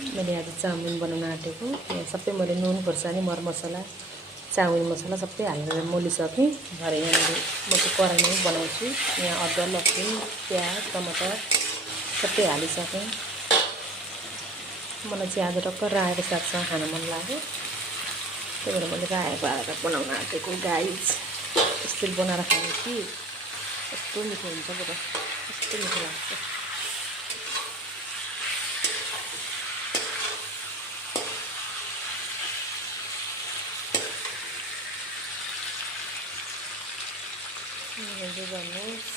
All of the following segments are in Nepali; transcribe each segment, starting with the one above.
मैले आज चाउमिन बनाउन आँटेको। यहाँ सबै मैले नुन खोर्सानी मरमसला चाउमिन मसला सबै हालेर मोलिसकेँ। भरे यहाँनिर म चाहिँ कराईमै बनाउँछु। यहाँ अदुवा लसुन प्याज टमाटर सबै हालिसकेँ। मलाई चाहिँ आज टक्क रायोको सागसँग खान मन लाग्यो, त्यही भएर मैले रायोको हालेर बनाउन आँटेको। गाइस यसरी बनाएर खानु कि कस्तो मिठो हुन्छ पो त, कस्तो मिठो लाग्छ। गर्नुहोस्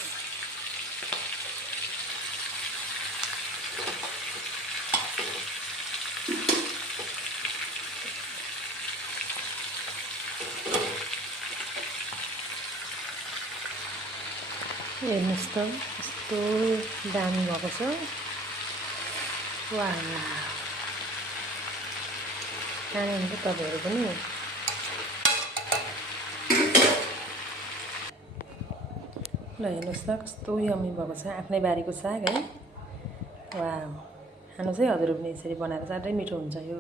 हेर्नुहोस् त कस्तो दामी भएको छ। वाह खाने हुन्छ तपाईँहरू पनि। ल हेर्नुहोस् त कस्तो यम्मी भएको छ, आफ्नै बारीको साग है। वाह खानुहोस् है हजुर पनि यसरी बनाएर, साह्रै मिठो हुन्छ यो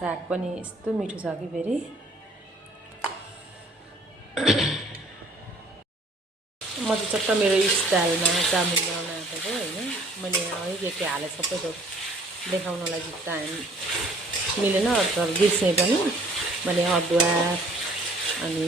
साग पनि। यस्तो मिठो छ कि फेरि म चाहिँ चट्ट मेरो स्टाइलमा चाउमिन बनाउन आँटेको होइन। मैले यहाँ अलिकति हालेँ, सबै थोक देखाउनलाई टाइम मिलेन, तर बिर्सेँ पनि। मैले अदुवा अनि